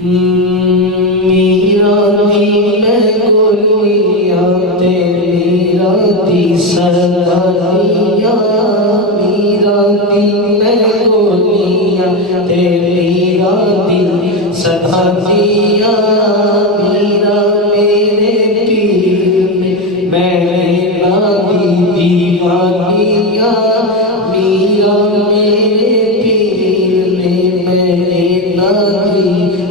मीरा दी मैं गोलियां ते मीरा दी सदाइयां, मीरा दी मैं गोलियां ते मीरा दी सदाइयां, मीरा मेरे पीर में मैं दी दीवानियां, मीरा मेरे पीर में मैं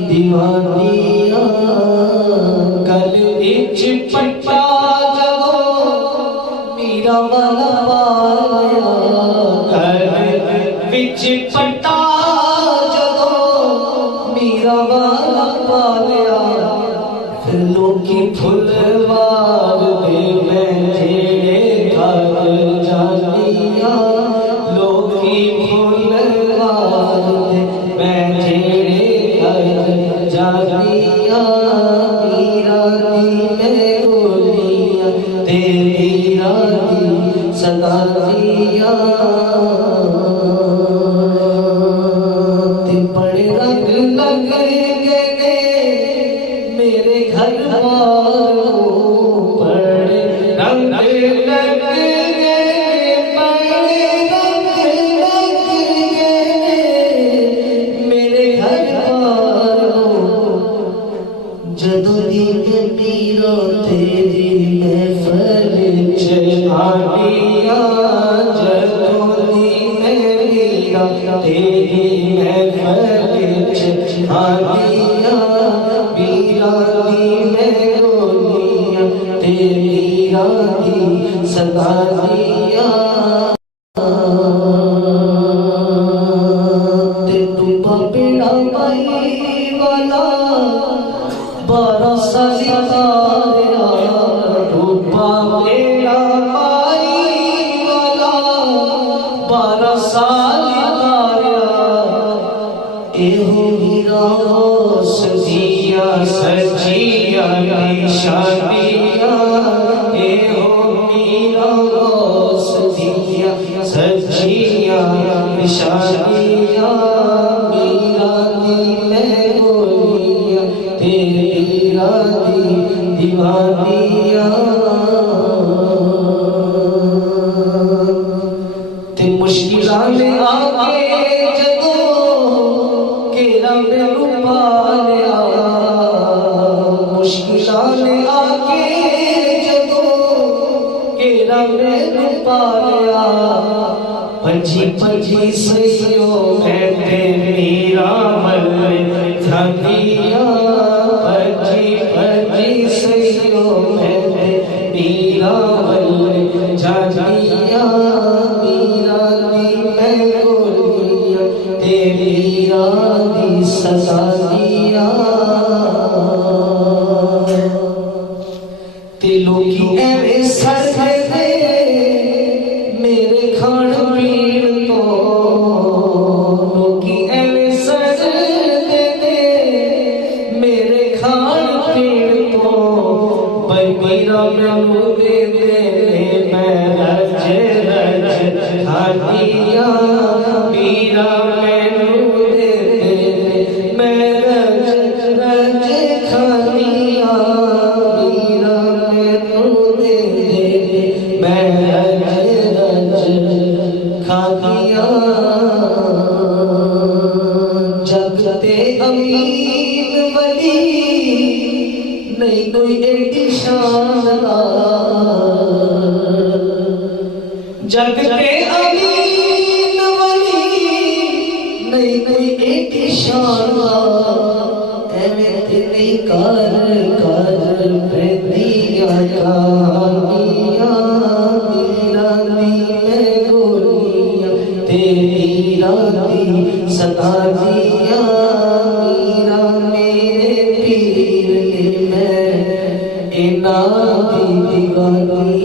दीवानिया। कल इच पट्टा जदों मीरा वाला पाया, कल विच पट्टा जदों मीरा वाला पाया, फिर लोकी फुलवार दे मैं जेड़े घर जानिया, लोकी फुलवार दे मैं जेड़े जानिया, मीरा दी मैं गोलियां ते मीरा दी सदाइयां, ते बड़े रंग लगेंगे मेरे घर बार को, बड़े रंग लगेंगे, बड़े रंग लगेंगे मेरे घर बार जदों दी मीरा तेरी महफिल च आनिया, जदों दी मीरा तेरी महफिल च आनिया, मीरा दी मैं गोलियां ते मीरा दी सदाइयां, ते तू बापेड़ा पाई वाला 12 साल तारिया, रूपा मेरा पाई वाला 12 साल तारिया, एहो मीरा सजिया सजिया निशानिया, एहो मीरा सजिया सजिया निशानिया, मीरा दी मैं गोलियां ते मीरा दी दीवानिया, ते मुश्किलां में आके जदों घेरा मैनू पा लिया, मुश्किलां में आके जदों घेरा मैनू पा लिया, पंजी पंजी सैयो मैं मीरा मल जानिया, पंजी पंजी सैयो मैं मीरा मल जानिया, मीरा दी मैं गोलियां ते मीरा दी सदाइयां, ते लोकी ऐवे सड़दे मेरे खाण पीण तो, लोकी ऐवे सड़दे मेरे खाण पीण तो, भाई मीरा मैनू दे दे मैं रज रज खानिया, मीरा मैनू दे दे मैं रज रज खानिया, मीरा मैनू दे दे मैं रज रज खानिया, जग ते अमीर वली नहीं कोई एडी शानदार, जग ते अमीर वली नहीं कोई एडी शानदार, एवें ते नहीं कर दिया कहानियां, मीरा दी मैं गोलियां ते मीरा दी सदाइयां, मीरा मेरे पीर ने मैं इना दी दीवानी।